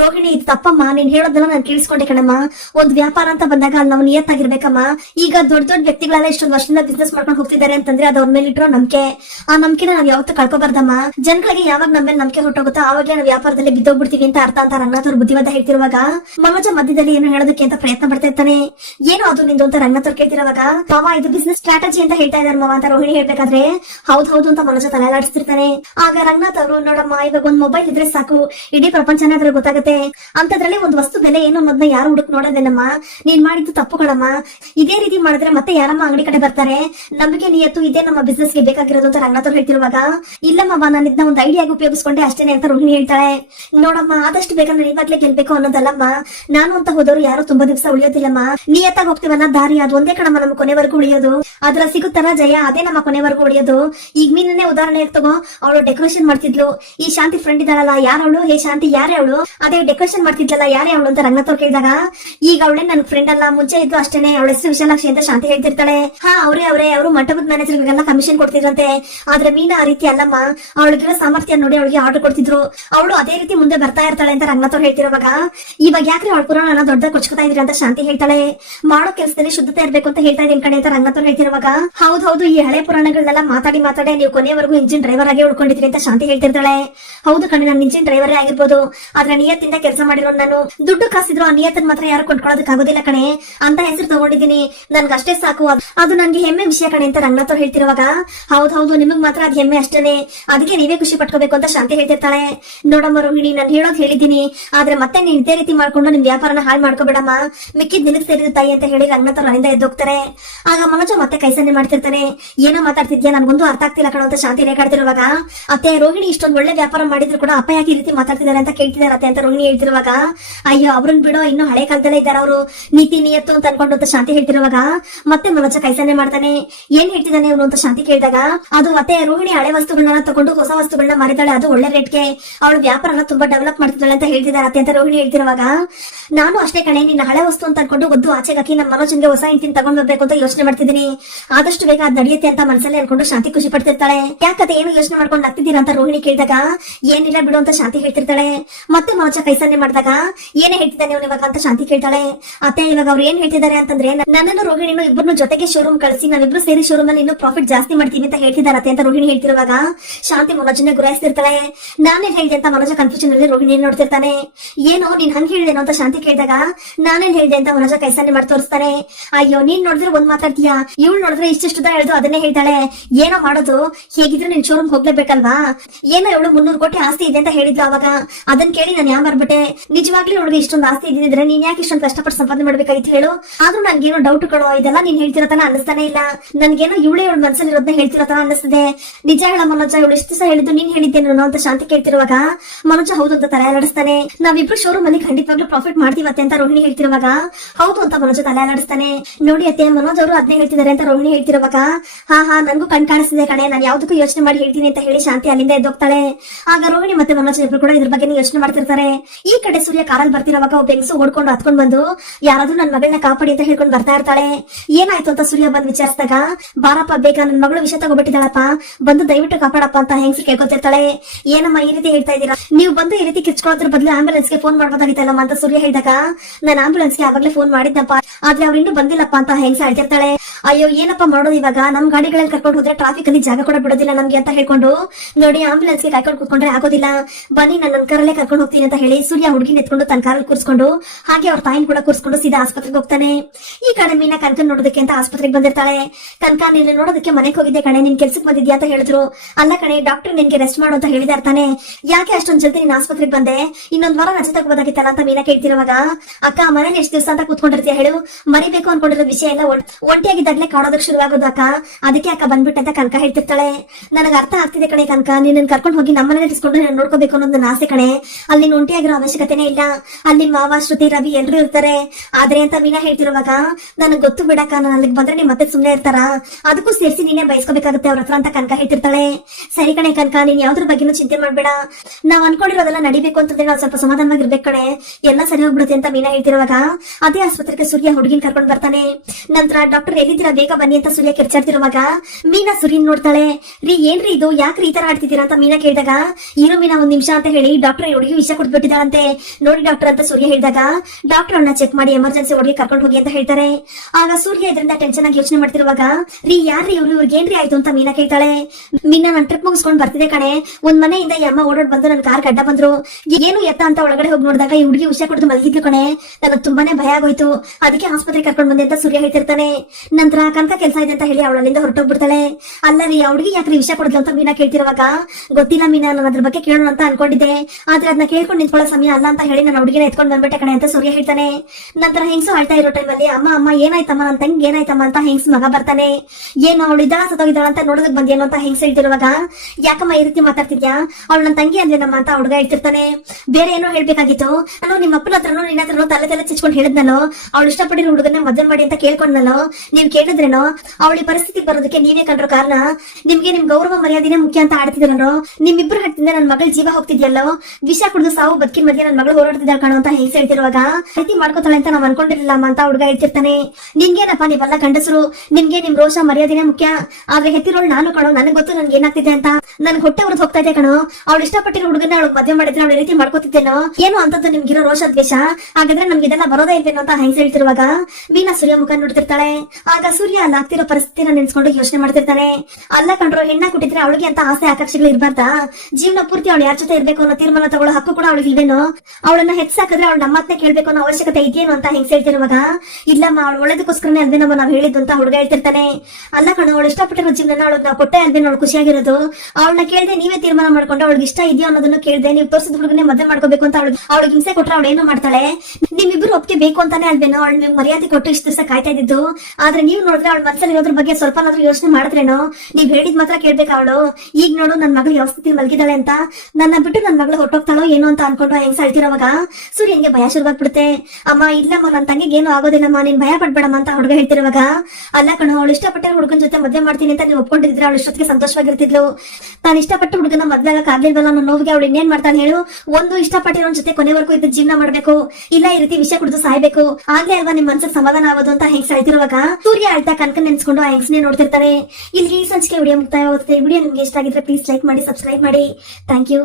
ರೋಹಿಣಿ, ಇದು ತಪ್ಪಮ್ಮ. ನೀನ್ ಹೇಳೋದನ್ನ ನಾನು ಕೇಳಿಸ್ಕೊಂಡೆ ಕಣಮ್ಮ. ಒಂದ್ ವ್ಯಾಪಾರ ಅಂತ ಬಂದಾಗ ಅಲ್ಲಿ ನಾವು ನಿಯತ್ತಾಗಿರ್ಬೇಕಮ್ಮ. ಈಗ ದೊಡ್ಡ ದೊಡ್ಡ ವ್ಯಕ್ತಿಗಳೆಲ್ಲ ಇಷ್ಟೊಂದು ವರ್ಷದಿಂದ ಬಿಸ್ನೆಸ್ ಮಾಡ್ಕೊಂಡು ಹೋಗ್ತಿದ್ದಾರೆ ಅಂತಂದ್ರೆ ಅದು ಅವ್ರ ಮೇಲೆ ನಂಬಿಕೆ? ಆ ನಂಬಿಕೆನ ನಾವು ಯಾವತ್ತೂ ಕಳ್ಕೊಬಾರ್ದಮ್ಮ. ಜನಗಳಿಗೆ ಯಾವಾಗ ನಮ್ಮ ಮೇಲೆ ನಂಬಿಕೆ ಹೊಟ್ಟೋಗುತ್ತೋ ಅವಾಗ ನಾವು ವ್ಯಾಪಾರದಲ್ಲಿ ಬಿದ್ದೋಗ್ಬಿಡ್ತೀವಿ ಅಂತ ಅರ್ಥ ಅಂತ ರಂಗನಾಥ್ ಅವ್ರು ಬುದ್ಧಿವಾದ ಹೇಳ್ತಿರುವಾಗ, ಮನೋಜ ಮಧ್ಯದಲ್ಲಿ ಏನು ಹೇಳೋದಕ್ಕೆ ಅಂತ ಪ್ರಯತ್ನ ಪಡ್ತಾ ಇರ್ತಾನೆ. ಏನು ಅದು ನಿಂದು ಅಂತ ರಂಗನಾಥ್ ಅವ್ರು ಕೇಳ್ತಿರುವಾಗ, ಮಾವ, ಇದು ಬಿಸ್ನೆಸ್ ಸ್ಟ್ರಾಟಜಿ ಅಂತ ಹೇಳ್ತಾ ಇದಾರೆ ಮಾವ ಅಂತ ರೋಹಿಣಿ ಹೇಳ್ಬೇಕಾದ್ರೆ, ಹೌದ್ ಹೌದು ಅಂತ ಮನೋಜ ತಲೆಲಾಡಿಸ್ತಿರ್ತಾನೆ ಆಗ ರಂಗನಾಥ್ ಅವರು ನೋಡಮ್ಮ, ಇವಾಗ ಒಂದ್ ಮೊಬೈಲ್ ಇದ್ರೆ ಸಾಕು. ಇಡೀ ಪ್ರಪಂಚನೇ ಅದ್ರ ಗೊತ್ತಾಗುತ್ತೆ. ಅಂತದ್ರಲ್ಲಿ ಒಂದ್ ವಸ್ತು ಬೆಲೆ ಏನು ಅನ್ನೋದನ್ನ ಯಾರು ಹುಡುಕ್ ನೋಡೋದಿಲ್ಲಮ್ಮ. ನೀನ್ ಮಾಡಿದ್ದು ತಪ್ಪುಗಳಮ್ಮ. ಇದೇ ರೀತಿ ಮಾಡಿದ್ರೆ ಮತ್ತೆ ಯಾರಮ್ಮ ಅಂಗಡಿ ಕಡೆ ಬರ್ತಾರೆ? ನಂಬಿಕೆ ನಿಯತ್ತು ಇದೇ ನಮ್ಮ ಬಿಸ್ನೆಸ್ಗೆ ಬೇಕಾಗಿರೋದು ಅಂತ ರಂಗನಾಥ್ ಹೇಳ್ತಿರುವಾಗ? ಇಲ್ಲಮ್ಮ ನಾನು ಇದನ್ನ ಒಂದ್ ಐಡಿಯಾಗಿ ಉಪಯೋಗಿಸ್ಕೊಂಡೆ ಅಷ್ಟೇನೆ ಅಂತ ರೋಹಿಣಿ ಹೇಳ್ತಾಳೆ. ನೋಡಮ್ಮ, ಆದಷ್ಟು ಬೇಗ ನಾನು ಇವಾಗ್ಲೇ ಗೆಲ್ಬೇಕು ಅನ್ನೋದಲ್ಲಮ್ಮ. ನಾನು ಅಂತ ಹೋದವರು ಯಾರು ತುಂಬಾ ದಿವಸ ಉಳಿಯೋದಿಲ್ಲಮ್ಮ. ನಿಯತ್ತಾಗಿ ಹೋಗ್ತಿವಲ್ಲ ದಾರಿ, ಅದು ಒಂದೇ ಕಣಮ್ಮ ನಮ್ಮ ಕೊನೆವರೆಗೂ ಉಳಿಯೋದು. ಅದ್ರ ಸಿಗುತ್ತಲ್ಲ ಜಯ, ಅದೇ ನಮ್ಮ ಕೊನೆವರೆಗೂ ಉಳಿಯೋದು. ಈಗ ಮೀನನ್ನೇ ಉದಾಹರಣೆ ತಗೋ, ಅವಳು ಡೆಕೋರೇಷನ್ ಮಾಡ್ತಿದ್ಲು. ಈ ಶಾಂತಿ ಫ್ರೆಂಡ್ ಇದ್ದಾಳಲ್ಲ, ಯಾರವಳು? ಹೇ ಶಾಂತಿ, ಯಾರೇ ಅವಳು? ಅದೇ ಡೆಕೋರೇಷನ್ ಮಾಡ್ತಿದ್ಲಲ್ಲ, ಯಾರೇ ಅವಳು ಅಂತ ರಂಗನಾಥ್ ಅವ್ರು ಕೇಳಿದಾಗ, ಈಗ ಅವಳೇ ನನ್ನ ಫ್ರೆಂಡ್ ಅಲ್ಲ, ಮುಂಚೆ ಇದ್ದು ಅಷ್ಟೇನೆ, ಅವಳ ಹೆಸರು ವಿಶಾಲಾಕ್ಷಿ ಅಂತ ಶಾಂತಿ ಹೇಳ್ತಿರ್ತಾಳೆ. ಹಾ, ಅವ್ರೆ, ಅವರೇ, ಅವರು ಮಂಟಪದ ಮ್ಯಾನೇಜರ್ಗಳಿಗೆಲ್ಲ ಕಮಿಷನ್ ಕೊಡ್ತಿದ್ರಂತೆ. ಆದ್ರೆ ಮೀನಾ ಆ ರೀತಿ ಅಲ್ಲಮ್ಮ, ಅವಳಿಗಿರೋ ಸಾಮರ್ಥ್ಯ ನೋಡಿ ಅವಳಿಗೆ ಆರ್ಡರ್ ಕೊಡ್ತಿದ್ರು. ಅವಳು ಅದೇ ರೀತಿ ಮುಂದೆ ಬರ್ತಾ ಇರ್ತಾಳೆ ಅಂತ ರಂಗನಾಥ್ ಅವ್ರು ಹೇಳ್ತಿರುವಾಗ, ಇವಾಗ ಯಾಕ್ರಿ ಅವಳ ಪುರಾಣ ದೊಡ್ಡ ಕೊಚ್ಕೊತಾ ಇದ್ರಿ ಅಂತ ಶಾಂತಿ ಹೇಳ್ತಾಳೆ. ಮಾಡೋ ಕೆಲಸದಲ್ಲಿ ಶುದ್ಧತೆ ಇರಬೇಕು ಅಂತ ಹೇಳ್ತಾ ಇದ್ದೀನಿ ಕಡೆ ಅಂತ ರಂಗನಾಥ್ ಅವ್ರು ಹೇಳ್ತಿರುವಾಗ, ಹೌದು ಹೌದು, ಈ ಹಳೆ ಪುರಾಣಗಳನ್ನೆಲ್ಲ ಮಾತಾಡಿ ಮಾತಾಡಿ ನೀವು ಕೊನೆವರೆಗೂ ಇಂಜಿನ್ ಡ್ರೈವರ್ ಆಗಿ ಉಳ್ಕೊಂಡಿದ್ರಿ ಅಂತ ಶಾಂತಿ ಹೇಳ್ತಿರ್ತಾಳೆ. ಹೌದು ಕಣೆ, ನಾನು ನಿಂಚಿನ ಡ್ರೈವರೇ ಆಗಿರ್ಬೋದು. ಆದ್ರೆ ನಿಯತ್ತಿಂದ ಕೆಲಸ ಮಾಡಿರೋ ನಾನು. ದುಡ್ಡು ಕಾಸಿದ್ರು ಆ ನಿಯತ್ತನ್ ಮಾತ್ರ ಯಾರು ಕೊಂಡ್ಕೊಳ್ಳೋದಕ್ಕೆ ಆಗೋದಿಲ್ಲ ಕಣೆ. ಅಂತ ಹೆಸರು ತಗೊಂಡಿದ್ದೀನಿ. ನನ್ಗೆ ಅಷ್ಟೇ ಸಾಕು. ಅದ್- ನನ್ಗೆ ಹೆಮ್ಮೆ ವಿಷಯ ಕಣೆ ಅಂತ ರಂಗನಾಥ್ ಹೇಳ್ತಿರುವಾಗ. ಹೌದು ಹೌದು, ನಿಮಗ್ ಮಾತ್ರ ಅದ್ ಹೆಮ್ಮೆ ಅಷ್ಟೇನೆ. ಅದಕ್ಕೆ ನೀವೇ ಖುಷಿ ಪಟ್ಕೋಬೇಕು ಅಂತ ಶಾಂತಿ ಹೇಳ್ತಿರ್ತಾಳೆ. ನೋಡಮ್ಮ ರೋಹಿಣಿ, ನಾನು ಹೇಳೋದ್ ಹೇಳಿದ್ದೀನಿ. ಆದ್ರೆ ಮತ್ತೆ ನೀನ್ ಇದೇ ರೀತಿ ಮಾಡ್ಕೊಂಡು ನಿಮ್ ವ್ಯಾಪಾರನ ಹಾಳು ಮಾಡ್ಕೋಬೇಡಮ್ಮ. ಮಿಕ್ಕಿದ್ ನಿನಗ್ ಸೇರಿದ ತಾಯಿ ಅಂತ ಹೇಳಿ ರಂಗನಾಥ್ ಅವ್ರು ಎದ್ದೋಗ್ತಾರೆ. ಆಗ ಮನೋಜ ಮತ್ತೆ ಕೈಸನ್ನೆ ಮಾಡ್ತಿರ್ತಾನೆ. ಏನೋ ಮಾತಾಡ್ತಿದ್ಯಾ? ನನ್ಗೊಂದು ಅರ್ಥ ಆಗ್ತಿಲ್ಲ ಕಣ ಅಂತ ಶಾಂತಿ ರೇಖಾಡ್ತಿರುವಾಗ ಅತ್ತೆ ಅತ್ತೆ ರೋಹಿಣಿ ಇಷ್ಟೊಂದು ಒಳ್ಳೆ ವ್ಯಾಪಾರ ಮಾಡಿದ್ರು ಕೂಡ ಅಪ್ಪ ಯಾಕೆ ಈ ರೀತಿ ಮಾತಾಡ್ತಿದ್ದಾರೆ ಅಂತ ಕೇಳ್ತಿದ್ದಾರೆ ಅಂತ ರೋಹಿಣಿ ಹೇಳ್ತಿರುವಾಗ. ಅಯ್ಯೋ, ಅವ್ರನ್ನ ಬಿಡೋ ಇನ್ನು ಹಳೆ ಕಾಲದಲ್ಲೇ ಇದ್ದಾರೆ ಅವರು. ನೀತಿ, ನಿಯತ್ತು ಅಂತ ಅನ್ಕೊಂಡು ಅಂತ ಶಾಂತಿ ಹೇಳ್ತಿರುವಾಗ ಮತ್ತೆ ಮನೋಜ ಕೈಸನ್ನೆ ಮಾಡ್ತಾನೆ. ಏನ್ ಹೇಳ್ತಿದ್ದಾನೆ ಅವನು ಅಂತ ಶಾಂತಿ ಕೇಳಿದಾಗ, ಅದು ಮತ್ತೆ ರೋಹಿಣಿ ಹಳೆ ವಸ್ತುಗಳನ್ನ ತಗೊಂಡು ಹೊಸ ವಸ್ತುಗಳನ್ನ ಮಾರಿದಾಳೆ, ಅದು ಒಳ್ಳೆ ರೇಟ್ಗೆ. ಅವಳ ವ್ಯಾಪಾರನ ತುಂಬಾ ಡೆವಲಪ್ ಮಾಡ್ತಿದ್ದಾಳೆ ಅಂತ ಹೇಳ್ತಿದ್ದಾರೆ ಅಂತ ರೋಹಿಣಿ ಹೇಳ್ತಿರುವಾಗ. ನಾನು ಅಷ್ಟೇ ಕಣೆ, ನಿನ್ನ ಹಳೆ ವಸ್ತು ಅಂತ ಅನ್ಕೊಂಡು ಒದ್ದು ಆಚೆಗೆ ಹಾಕಿ ನಮ್ಮ ಮನೋಜನ್ಗೆ ಹೊಸ ಹೆಂಡತಿನ ತಗೊಂಡ್ ಬರ್ಬೇಕು ಅಂತ ಯೋಚನೆ ಮಾಡ್ತಿದ್ದೀನಿ. ಆದಷ್ಟು ಬೇಗ ಅದ್ ನಡೆಯುತ್ತೆ ಅಂತ ಮನಸ್ಸಲ್ಲಿ ಅನ್ಕೊಂಡು ಶಾಂತಿ ಖುಷಿ ಪಡ್ತಿರ್ತಾಳೆ. ಯಾಕತ್ತೆ, ಏನು ಯೋಚನೆ ಮಾಡ್ಕೊಂಡು ನಗ್ತಿದ್ದೀರಾ? ಅಂತ ರೋಹಿಣಿ ಕೇಳಿದಾಗ, ಏನಿಲ್ಲ ಬಿಡು ಅಂತ ಶಾಂತಿ ಹೇಳ್ತಿರ್ತಾಳೆ. ಮತ್ತೆ ಮನೋಜ ಕೈಸನ್ನೆ ಮಾಡಿದಾಗ, ಏನೇ ಹೇಳ್ತಿದ್ದಾನೆ ಅವ್ನು ಇವಾಗ ಅಂತ ಶಾಂತಿ ಕೇಳ್ತಾಳೆ. ಅತ್ತೆ, ಇವಾಗ ಅವ್ರು ಏನ್ ಹೇಳ್ತಿದ್ದಾರೆ ಅಂತಂದ್ರೆ ನನ್ನನ್ನು ರೋಹಿಣಿನೂ ಇಬ್ಬರನ್ನು ಜೊತೆಗೆ ಶೋರೂಮ್ ಕಳಿಸಿ, ನಾವಿಬ್ರು ಸೇರಿ ಶೋರೂಮ್ ಅಲ್ಲಿ ಇನ್ನೂ ಪ್ರಾಫಿಟ್ ಜಾಸ್ತಿ ಮಾಡ್ತೀನಿ ಅಂತ ಹೇಳ್ತಿದ್ದಾರೆ ಅತ್ತೆ ಅಂತ ರೋಹಿಣಿ ಹೇಳ್ತಿರುವಾಗ, ಶಾಂತಿ ಮನೋಜನ್ನ ಗುರಾಯಿಸ್ತಿರ್ತಾಳೆ. ನಾನೇನ್ ಹೇಳಿದೆ ಅಂತ ಮನೋಜ ಕನ್ಫ್ಯೂಷನ್ ಅಲ್ಲಿ ರೋಹಿಣಿ ನೋಡ್ತಿರ್ತಾನೆ. ಏನೋ ನೀನ್ ಹಂಗ್ ಹೇಳಿದೇನೋ ಅಂತ ಶಾಂತಿ ಕೇಳಿದಾಗ ನಾನೇನ್ ಹೇಳಿದೆ ಅಂತ ಮನೋಜ ಕೈಸನ್ನೆ ಮಾಡಿ ತೋರಿಸ್ತಾನೆ. ಅಯ್ಯೋ, ನೀನ್ ನೋಡಿದ್ರೆ ಒಂದ್ ಮಾತಾಡ್ತೀಯಾ? ಇವಳು ನೋಡಿದ್ರೆ ಇಷ್ಟಿಷ್ಟು ಹೇಳ್ದು ಅದನ್ನೇ ಹೇಳ್ತಾಳೆ. ಏನೋ ಮಾಡೋದು, ಹೇಗಿದ್ರೆ ನಿನ್ ಶೋರೂಮ್ ಹೋಗ್ಲೇಬೇಕಲ್ವಾ? ಏನೋ ಇವಳು ಮುನ್ನೂರು ಕೋಟಿ ಆಸ್ತಿ ಇದೆ ಅಂತ ಹೇಳಿದ್ಲು ಅವಾಗ. ಅದನ್ನ ಕೇಳಿ ನಾನು ಯಾವ ಬರ್ಬಿಟ್ಟೆ ನಿಜವಾಗ್ಲೂ ಇವಳಿಗೆ ಇಷ್ಟೊಂದು ಆಸ್ತಿ ಇದ್ದಿದ್ರೆ ನೀನ್ ಯಾಕೆ ಇಷ್ಟೊಂದು ಕಷ್ಟಪಟ್ಟು ಸಂಪಾದನೆ ಮಾಡ್ಬೇಕಾಗಿತ್ತು ಹೇಳು? ಆದ್ರೂ ನನ್ಗೇನೋ ಡೌಟ್ ಕಣೋ, ಇದೆಲ್ಲ ನೀನ್ ಹೇಳ್ತಿರತನ ತರ ಅನ್ನಿಸ್ತಾನೆ ಇಲ್ಲ. ನನ್ಗೇನೋ ಇವಳೇ ಇವಳು ಮನಸ್ಸಲ್ಲಿ ಇರೋದನ್ನ ಹೇಳ್ತಿರತನ ತರ ಅನ್ನಿಸ್ತದೆ. ನಿಜ ಹೇಳ ಮನೋಜ, ಇವಳು ಎಷ್ಟು ದಿವಸ ಹೇಳಿದ್ದು ನೀನ್ ಹೇಳಿದ್ದೇನು ಅಂತ ಶಾಂತಿ ಕೇಳ್ತಿರುವಾಗ ಮನೋಜ ಹೌದು ಅಂತ ತಲೆ ಅಲಾಡಿಸ್ತಾನೆ ನಾವಿಬ್ರು ಶೋರೂಮ್ ಅಲ್ಲಿ ಖಂಡಿತವಾಗ್ಲೂ ಪ್ರಾಫಿಟ್ ಮಾಡ್ತೀವತ್ತೆ ಅಂತ ರೋಹಿಣಿ ಹೇಳ್ತಿರುವಾಗ. ಹೌದು ಅಂತ ಮನೋಜ ತಲೆ ಅಲಾಡಿಸ್ತಾನೆ ನೋಡಿ ಅತ್ತೆ, ಮನೋಜ್ ಅವರು ಅದನ್ನೇ ಹೇಳ್ತಿದ್ದಾರೆ ಅಂತ ರೋಹಿಣಿ ಹೇಳ್ತಿರುವಾಗ. ಹಾ ಹಾ, ನನ್ಗೂ ಕಣ್ ಕಾಣಿಸ್ತಿದೆ ಕಣೆ, ನಾನು ಯಾವ್ದಕ್ಕೂ ಯೋಚನೆ ಮಾಡಿ ಹೇಳ್ತೀನಿ ಅಂತ ಹೇಳಿ ಶಾಂತಿ ಅಲ್ಲಿಂದ ಎದ್ದೋಗ್ತಾಳೆ. ಆಗ ರೋಹಿಣಿ ಮತ್ತೆ ಮನೋಜ್ ಇಬ್ರು ಕೂಡ ಇದ್ರ ಬಗ್ಗೆ ಯೋಚನೆ ಮಾಡ್ತಿರ್ತಾರೆ. ಈ ಕಡೆ ಸೂರ್ಯ ಕಾರಲ್ಲಿ ಬರ್ತಿರೋವಾಗ ಒಬ್ಬ ಹೆಂಗಸು ಓಡ್ಕೊಂಡು ಹತ್ಕೊಂಡ್ ಬಂದು, ಯಾರಾದ್ರೂ ನನ್ನ ಮಗಳನ್ನ ಕಾಪಾಡಿ ಅಂತ ಹೇಳ್ಕೊಂಡು ಬರ್ತಾ ಇರ್ತಾಳೆ. ಏನಾಯ್ತು ಅಂತ ಸೂರ್ಯ ಬಂದ್ ವಿಚಾರಿಸಿದಾಗ, ಬಾರಪ್ಪ ಬೇಗ ನನ್ನ ಮಗಳು ವಿಷಯ ತಗೋಬಿಟ್ಟಿದ್ದಾಳಪ್ಪ. ಬಂದು ದಯವಿಟ್ಟು ಕಾಪಾಡಪ್ಪ ಅಂತ ಹೆಂಗಸು ಕೇಳ್ಕೊತಿರ್ತಾಳೆ. ಏನಮ್ಮ ಈ ರೀತಿ ಹೇಳ್ತಾ ಇದೀರಾ ನೀವು ಬಂದು ಈ ರೀತಿ ಕಿಚ್ಕೊಳ್ಳೋದ್ರ ಬದಲು ಆಂಬುಲೆನ್ಸ್ಗೆ ಫೋನ್ ಮಾಡ್ಬೋದಾಗಿತ್ತಲ್ಲಮ್ಮ, ಅಂತ ಸೂರ್ಯ ಹೇಳಿದಾಗ, ನಾನು ಆಂಬುಲೆನ್ಸ್ಗೆ ಆವಾಗಲೇ ಫೋನ್ ಮಾಡಿದ್ದಪ್ಪ ಆದ್ರೆ ಅವ್ರು ಇನ್ನೂ ಬಂದಿಲ್ಲಪ್ಪ ಅಂತ ಹೆಂಗಸ ಹೇಳ್ತಿರ್ತಾಳೆ ಅಯ್ಯೋ, ಏನಪ್ಪ ಮಾಡೋದು ಇವಾಗ? ನಮ್ ಗಾಡಿಗಳಲ್ಲಿ ಕರ್ಕೊಂಡು ಹೋದ್ರೆ ಟ್ರಾಫಿಕ್ ಅಲ್ಲಿ ಜಾಗ ಕೂಡ ಬಿಡೋದಿಲ್ಲ ನಮ್ಗೆ, ಅಂತ ಹೇಳ್ಕೊಂಡು ಆಂಬುಲೆನ್ಸ್ಗೆ ಕರ್ಕೊಂಡು ಕುತ್ಕೊಂಡ್ರೆ ಆಗೋದಿಲ್ಲ. ಬನ್ನಿ, ನಾನು ನನ್ನ ಕರಲ್ಲೇ ಕರ್ಕೊಂಡು ಹೋಗ್ತೀನಿ ಅಂತ ಹೇಳಿ ಸೂರ್ಯ ಹುಡುಗಿನ ಎತ್ಕೊಂಡು ತನ್ನ ಕಾರಲ್ಲಿ ಕೂರಿಸ್ಕೊಂಡು, ಹಾಗೆ ಅವ್ರ ತಾಯಿನ ಕೂಡ ಕೂರಿಸ್ಕೊಂಡು ಸೀದಾ ಆಸ್ಪತ್ರೆಗೆ ಹೋಗ್ತಾನೆ. ಈ ಕಡೆ ಮೀನಾ ಕನ್ಕನ್ ನೋಡೋದಕ್ಕೆ ಅಂತ ಆಸ್ಪತ್ರೆಗೆ ಬಂದಿರ್ತಾಳೆ. ಕನಕ ನೀನು ನೋಡೋದಕ್ಕೆ ಮನೆಗೆ ಹೋಗಿದ್ದೆ ಕಣೆ, ನಿನ್ ಕೆಲ್ಸಕ್ಕೆ ಬಂದಿದ್ಯಾ ಅಂತ ಹೇಳಿದ್ರು. ಅಲ್ಲ ಕಣೆ, ಡಾಕ್ಟರ್ ನಿನ್ಗೆ ರೆಸ್ಟ್ ಮಾಡು ಅಂತ ಹೇಳಿದ ಇರ್ತಾನೆ. ಯಾಕೆ ಅಷ್ಟೊಂದು ಜಲ್ದಿ ನೀನ್ ಆಸ್ಪತ್ರೆಗೆ ಬಂದೆ? ಇನ್ನೊಂದ್ ವಾರ ರಜೆ ತಗೋಬೋದಾಗಿತ್ತಲ್ಲ ಅಂತ ಮೀನಾ ಕೇಳ್ತಿರುವಾಗ. ಅಕ್ಕ, ಮನೇಲಿ ಎಷ್ಟು ದಿವಸ ಅಂತ ಕೂತ್ಕೊಂಡಿರ್ತೀಯ ಹೇಳು. ಮರಿಬೇಕು ಅನ್ಕೊಂಡಿರೋ ವಿಷಯ ಎಲ್ಲ ಒಂಟಿಯಾಗಿದ್ದಾಗ್ಲೇ ಕಾಣೋದಕ್ಕೆ ಶುರುವಾಗೋದು ಅಕ್ಕ. ಅದಕ್ಕೆ ಅಕ್ಕ ಬಂದ್ಬಿಟ್ಟೆ ಅಂತ ಕನಕ ಹೇಳ್ತಿರ್ತಾಳೆ. ನನಗೆ ಅರ್ಥ ಆಗ್ತಿದೆ ಕಣೆ ಕನಕ ನಿನ್ನ ಕರ್ಕೊಂಡು ಹೋಗಿ ನಮ್ಮನೆ ಇರಿಸ್ಕೊಂಡು ನಾನು ನೋಡ್ಕೋಬೇಕು ಅನ್ನೋದು ಆಸೆ ಕಣೆ. ಅಲ್ಲಿ ನಿನ್ ಒಂಟಿಯಾಗಿರೋ ಅವಶ್ಯಕತೆನೇ ಇಲ್ಲ. ಅಲ್ಲಿ ಮಾವ, ಶ್ರುತಿ, ರವಿ ಎಲ್ಲರೂ ಇರ್ತಾರೆ. ಆದ್ರೆ ಅಂತ ಮೀನಾ ಹೇಳ್ತಿರುವಾಗ, ನನಗೆ ಗೊತ್ತು ಬಿಡಕ್ಕ ನಾನು ಅಲ್ಲಿಗೆ ಬಂದ್ರೆ ನೀನ್ ಮತ್ತೆ ಸುಮ್ನೆ ಇರ್ತಾರ? ಅದಕ್ಕೂ ಸೇರಿಸಿ ನೀನೇ ಬಯಸ್ಕೋಬೇಕಾಗುತ್ತೆ ಅವ್ರ ಅಂತ ಕನಕ ಹೇಳ್ತಿರ್ತಾಳೆ. ಸರಿ ಕಣೆ ಕನಕ, ನೀನ್ ಯಾವ್ದ್ರ ಬಗ್ಗೆನೂ ಚಿಂತೆ ಮಾಡ್ಬೇಡ. ನಾವ್ ಅನ್ಕೊಂಡಿರೋದೆಲ್ಲ ನಡಿಬೇಕು ಅಂತಂದ್ರೆ ನಾವು ಸ್ವಲ್ಪ ಸಮಾಧಾನವಾಗಿರ್ಬೇಕು ಕಣೆ. ಎಲ್ಲ ಸರಿ ಹೋಗ್ಬಿಡುತ್ತೆ ಅಂತ ಮೀನಾ ಹೇಳ್ತಿರುವಾಗ, ಅದೇ ಆಸ್ಪತ್ರೆಗೆ ಸೂರ್ಯ ಹುಡುಗಿನ ಕರ್ಕೊಂಡ್ ಬರ್ತಾನೆ. ನಂತರ ಡಾಕ್ಟರ್ ಎಲ್ಲಿದ್ದೀರಾ ಬೇಗ ಬನ್ನಿ ಅಂತ ಸೂರ್ಯ ಕಿರ್ಚಾಡ್ತಿರುವಾಗ, ಮೀನಾ ಸುರಿನ್ ನೋಡ್ತಾಳೆ. ರೀ, ಏನ್ರಿ ಇದು? ಯಾಕ್ರಿ ಈ ತರ ಆಡ್ತಿದ್ದೀರಾ ಅಂತ ಮೀನಾ ಕೇಳಿದಾಗ, ಇರು ಮೀನಾ, ಒಂದ್ ನಿಮಿಷ ಅಂತ ಹೇಳಿ ಡಾಕ್ಟರ್ ಹುಡುಗಿ ವಿಷಯ ಕೊಟ್ಬಿಟ್ಟಿದಾರಂತೆ ನೋಡಿ ಡಾಕ್ಟರ್ ಅಂತ ಸೂರ್ಯ ಹೇಳಿದಾಗ ಡಾಕ್ಟರ್ ಅನ್ನ ಚೆಕ್ ಮಾಡಿ ಎಮರ್ಜೆನ್ಸಿ ಹುಡುಗಿ ಕರ್ಕೊಂಡು ಹೋಗಿ ಅಂತ ಹೇಳ್ತಾರೆ. ಆಗ ಸೂರ್ಯ ಇದರಿಂದ ಟೆನ್ಷನ್ ಆಗಿ ಯೋಚನೆ ಮಾಡ್ತಿರುವಾಗ, ರೀ ಯಾರ್ರಿ ಇವ್ರು? ಇವ್ರಿಗೆ ಏನ್ರಿ ಆಯ್ತು ಅಂತ ಮೀನಾ ಕೇಳ್ತಾಳೆ. ಮೀನಾ, ನನ್ ಟ್ರಿಪ್ ಮುಗಿಸ್ಕೊಂಡ್ ಬರ್ತಿದೆ ಕಣೆ. ಒಂದ್ ಮನೆಯಿಂದ ಈ ಅಮ್ಮ ಓಡಾಡ್ ಬಂದು ನನ್ ಕಾರ್ ಗಡ್ಡ ಬಂದ್ರು. ಏನು ಎತ್ತ ಅಂತ ಒಳಗಡೆ ಹೋಗಿ ನೋಡಿದಾಗ ಈ ಹುಡುಗಿ ವಿಷಯ ಕೊಡ್ದು ಮಲಗಿದ್ಲು ಕಣೆ. ನನಗ್ ತುಂಬಾನೇ ಭಯ ಆಗೋಯ್ತು. ಅದಕ್ಕೆ ಆಸ್ಪತ್ರೆ ಕರ್ಕೊಂಡ್ ಬಂದೆ ಅಂತ ಸೂರ್ಯ ಹೇಳ್ತಿರ್ತಾನೆ. ನಂತರ ಕನಕ ಕೆಲಸ ಇದೆ ಅಂತ ಹೇಳಿ ಅವಳಲ್ಲಿಂದ ಹೊರಟೋಗ್ಬಿಡ್ತಾಳೆ. ಅಲ್ಲ ರೀ, ಆ ಹುಡುಗಿ ಯಾಕ್ರಿ ವಿಷಯ ಕೊಡ್ಲು ಅಂತ ಮೀನಾ ಕೇಳ್ತಿರುವಾಗ ಗೊತ್ತಿಲ್ಲ ಮೀನಾ, ನಾನು ಅದ್ರ ಬಗ್ಗೆ ಕೇಳೋಣ ಅಂತ ಅನ್ಕೊಂಡಿದ್ದೆ. ಆದ್ರೆ ಅದನ್ನ ಕೇಳ್ಕೊಂಡು ನಿಂತ್ಕೊಳ್ಳೋ ಸಮಯ ಅಲ್ಲ ಅಂತ ಹೇಳಿ ನಾನು ಹುಡುಗಿನ ಎತ್ಕೊಂಡು ಬಂದ್ಬಿಟ್ಟೆ ಕಣೆ ಅಂತ ಸೂರ್ಯ ಹೇಳ್ತಾನೆ. ನಂತರ ಹೆಂಗ್ಸು ಅಳ್ತಾ ಇರೋ ಟೈಮಲ್ಲಿ ಅಮ್ಮ ಅಮ್ಮ, ಏನಾಯ್ತಮ್ಮ? ನನ್ನ ತಂಗಿ ಏನಾಯ್ತಮ್ಮ? ಅಂತ ಹೆಂಗ್ಸ್ ಮಗ ಬರ್ತಾನೆ. ಏನು, ಅವಳು ಇದ್ದಾಳ ಸತ್ತೋಗಿದ್ದಾಳ ಅಂತ ನೋಡೋದಕ್ ಬಂದೇನು ಅಂತ ಹೆಂಗ್ಸ್ ಹೇಳ್ತಿರುವಾಗ, ಯಾಕಮ್ಮ ಈ ರೀತಿ ಮಾತಾಡ್ತಿದ್ಯಾ? ಅವಳು ನನ್ನ ತಂಗಿ ಅಂದೇನಮ್ಮ ಅಂತ ಹುಡುಗ ಹೇಳ್ತಿರ್ತಾನೆ. ಬೇರೆ ಏನೋ ಹೇಳ್ಬೇಕಾಗಿತ್ತು. ನಾನು ನಿಮ್ಮ ಅಪ್ಪನ ಹತ್ರನೋ, ನಿನ್ನ ಹತ್ರನೋ ತಲೆ ತಲೆ ಚಿಚ್ಕೊಂಡು ಹೇಳಿದ್ನಲ್ಲೋ, ಅವಳು ಇಷ್ಟಪಡಿರೋ ಹುಡುಗನ ಮದ್ವೆ ಮಾಡಿ ಅಂತ ಕೇಳ್ಕೊಂಡ್ನಲ್ಲೋ, ನೀವ್ ಕೇಳಿದ್ರೇನೋ, ಅವಳಿ ಪರಿಸ್ಥಿತಿ ಬರೋದಕ್ಕೆ ನೀವೇ ಕಂಡ್ರೋ ಕಾರಣ, ನಿಮ್ಗೆ ನಿಮ್ ಗೌರವ ಮರ್ಯಾದೆನೇ ಮುಖ್ಯ ಅಂತ ಆಡ್ತಿದ್ರಲ್ಲೋ ನಿಮ್ಮಿಬ್ರು ಹಟ್ಟಿಂದ ನನ್ನ ಮಗಳ ಜೀವ ಹೋಗ್ತಿದ್ಯಲ್ಲೋ? ವಿಷ ಕುಡಿದು ಸಾವು ಬದುಕಿನ ಮಧ್ಯೆ ನನ್ನ ಮಗಳು ಓಡಾಡ್ತಿದ್ದಾರೆ ಕಾಣೋ ಅಂತ ಹೇಳ್ತಿರುವಾಗ? ರೀತಿ ಮಾಡ್ಕೋತಾಳೆ ಅಂತ ನಾವ್ ಅನ್ಕೊಂಡಿರ್ಲಿಲ್ಲ ಅಂತ ಹುಡುಗ ಹೇಳ್ತಿರ್ತಾನೆ. ನಿಮ್ಗೇನಪ್ಪ ನೀವೆಲ್ಲ ಕಂಡಸರು ನಿಮ್ಗೆ ನಿಮ್ ರೋಷ ಮರ್ಯಾದೆನೇ ಮುಖ್ಯ. ಆದ್ರೆ ಹೆತ್ತಿರೋಳು ನಾನು ಕಣೋ, ನನಗೆ ಗೊತ್ತು ನನ್ಗೆ ಏನಾಗ್ತಿದೆ ಅಂತ. ನನ್ ಹೊಟ್ಟೆ ಹೊರದ್ ಹೋಗ್ತಾ ಇದೆ ಕಣೋ. ಅವ್ಳು ಇಷ್ಟಪಟ್ಟಿರೋ ಹುಡುಗನ ಅವಳು ಮದುವೆ ಮಾಡಿದ್ರೆ ಅವಳು ರೀತಿ ಮಾಡ್ಕೋತಿದ್ದೇನೋ? ಏನು ಅಂತದ್ದು ನಿಮ್ಗಿರೋ ರೋಷ ದ್ವೇಷ? ಹಾಗಾದ್ರೆ ನಮ್ಗೆ ಇದೆಲ್ಲ ಬರೋದೇ ಇಲ್ವೇನೋ ಅಂತ ಹೆಂಗ್ಸ್ ಹೇಳ್ತಿರುವಾಗ? ಮೀನಾ ಸೂರ್ಯ ಮುಖ ನೋಡ್ತಿರ್ತಾಳೆ. ಆಗ ಸೂರ್ಯ ಅಲ್ಲಿ ಆಗ್ತಿರೋ ಪರಿಸ್ಥಿತಿನ ನೆನ್ಸ್ಕೊಂಡು ಯೋಚನೆ ಮಾಡ್ತಿರ್ತಾನೆ. ಅಲ್ಲ ಕಂಡ್ರು ಹೆಣ್ಣ ಕೊಟ್ಟಿದ್ರೆ ಅವಳಿಗೆ ಅಂತ ಆಸೆ ಆಕಾಂಕ್ಷೆಗಳು ಇರ್ಬಾರ್ದಾ? ಜೀವನ ಪೂರ್ತಿ ಅವಳು ಯಾರ ಜೊತೆ ಇರ್ಬೇಕು ಅನ್ನೋ ತೀರ್ಮಾನ ತಗೊಳ್ಳೋ ಹಕ್ಕು ಕೂಡ ಅವಳಿಗೆ ಇಲ್ವೇನೋ? ಅವಳನ್ನ ಹೆಚ್ಚಾಕಿದ್ರೆ ಅವಳು ನಮ್ಮತ್ತೆ ಕೇಳ್ಬೇಕು ಅನ್ನೋ ಅವಶ್ಯಕತೆ ಇದೆಯೇನು ಅಂತ ಹೆಂಗ್ಸ್ ಹೇಳ್ತಿರುವಾಗ ಇಲ್ಲಮ್ಮ, ಅವಳು ಒಳ್ಳೇದಕ್ಕೋಸ್ಕರನೇ ಅಲ್ವೇನಮ್ಮ ನಾವು ಹೇಳಿದ್ದು ಹುಡುಗ ಹೇಳ್ತಿರ್ತಾನೆ. ಅಲ್ಲ ಕಣ, ಅವಳು ಇಷ್ಟಪಟ್ಟಿರೋ ಜೀವನ ಅವಳು ನಾವು ಕೊಟ್ಟೆ ಅಲ್ವೇನೋ ಅವಳು ಖುಷಿಯಾಗಿರೋದು? ಅವಳನ್ನ ಕೇಳ್ದೆ ನೀವೇ ತೀರ್ಮಾನ ಮಾಡ್ಕೊಂಡು ಅವಳಿಗೆ ಇಷ್ಟ ಇದೆಯೋ ಅನ್ನೋದನ್ನು ಕೇಳ್ದೆ ನೀವು ತೋರಿಸಿದ ಹುಡುಗನೇ ಮದುವೆ ಮಾಡ್ಕೋಬೇಕು ಅಂತ ಅವಳು ಅವಳಿಗೆ ಹಿಂಸೆ ಕೊಟ್ರೆ ಅವಳು ಏನೋ ಮಾಡ್ತಾಳೆ? ನಿಮ್ಮಿಬ್ರು ಒಪ್ಪಿಗೆ ಬೇಕು ಅಂತಾನೆ ಅಲ್ವೇನೋ? ಅವಳು ನಿಮ್ಗೆ ಮರ್ಯಾದೆ ಕೊಟ್ಟು ಇಷ್ಟು ದಿವಸ ಕಾಯ್ತಾ ಇದ್ದು ಆದ್ರೆ ನೀವ್ ನೋಡಿದ್ರೆ ಅವಳ ಮನಸ್ಸಲ್ಲಿ ಇರೋದ್ರ ಬಗ್ಗೆ ಸ್ವಲ್ಪನಾದ್ರೂ ಯೋಚನೆ ಮಾಡಿದ್ರೇನೋ? ನೀವ್ ಹೇಳಿದ್ ಮಾತ್ರ ಕೇಳ್ಬೇಕು ಅವಳು? ಈಗ ನೋಡು ನನ್ ಮಗಳು ಯಾವ ಸ್ಥಿತಿ ಮಲಗಿದಾಳೆ ಅಂತ? ನನ್ನ ಬಿಟ್ಟು ನನ್ ಮಗಳು ಹೊಟ್ಟೋಗ್ತಾಳೋ ಏನೋ ಅಂತ ಅನ್ಕೊಂಡು ಹೆಂಗ್ ಅಳ್ತಿರೋವಾಗ ಸೂರ್ಯನ್ಗೆ ಭಯ ಶುರುವಾಗ್ಬಿಡುತ್ತೆ. ಅಮ್ಮ ಇಲ್ಲಮ್ಮ ನನ್ನ ತಂಗಿಗೆ ಏನು ಆಗೋದಿಲ್ಲಮ್ಮ, ನೀನ್ ಭಯ ಪಡ್ಬೇಡಮ್ಮ ಅಂತ ಹುಡುಗ ಹೇಳ್ತಿರುವಾಗ? ಅಲ್ಲ ಕಣೋ, ಅವಳು ಇಷ್ಟಪಟ್ಟ ಹುಡುಗನ ಜೊತೆ ಮದ್ವೆ ಮಾಡ್ತೀನಿ ಅಂತ ನೀವು ಒಪ್ಕೊಂಡಿದ್ರೆ ಅವಳು ಇಷ್ಟೊತ್ತಿಗೆ ಸಂತೋಷವಾಗಿರ್ತಿದ್ಲು. ನಾನು ಇಷ್ಟಪಟ್ಟು ಹುಡುಗನ ಮದ್ವೆ ಆಗಕ್ ಆಗ್ಲಿಲ್ವಲ್ಲ ನನ್ನ ನೋವಿಗೆ ಅವಳು ಇನ್ನೇನ್ ಮಾಡ್ತಾನೆ ಹೇಳು? ಒಂದು ಇಷ್ಟಪಟ್ಟಿರೋ ಜೊತೆ ಕೊನೆವರೆಗೂ ಇದ್ದ ಜೀವನ ಮಾಡ್ಬೇಕು. ಇಲ್ಲ ಈ ರೀತಿ ವಿಷಯ ಕುಡಿದು ಸಾಯ್ಬೇಕು. ಆಗ್ಲೇ ಅಲ್ವಾ ನಿಮ್ ಮನ್ಸಿಗೆ ಸಮಾಧಾನ ಆಗೋದು ಅಂತ ಹೆಂಗ್ ಸಾಯ್ತಿರುವಾಗ ಸೂರ್ಯ ಅಳ್ತಾ ಕನ್ಕ ನೆನ್ಸ್ಕೊಂಡು ಆ ಹೆಂಗ್ಸ್ನೇ ನೋಡ್ತಿರ್ತಾರೆ. ಇಲ್ಲಿ ಈ ಸಂಚಿಕೆ ವಿಡಿಯೋ ಮುಕ್ತಾಯವಾಗುತ್ತೆ. ವಿಡಿಯೋ ನಿಮ್ಗೆ ಇಷ್ಟ ಆಗಿದ್ರೆ ಪ್ಲೀಸ್ ಲೈಕ್ ಮಾಡಿ ಸಬ್ಸ್ಕ್ರೈಬ್ ಮಾಡಿ. Thank you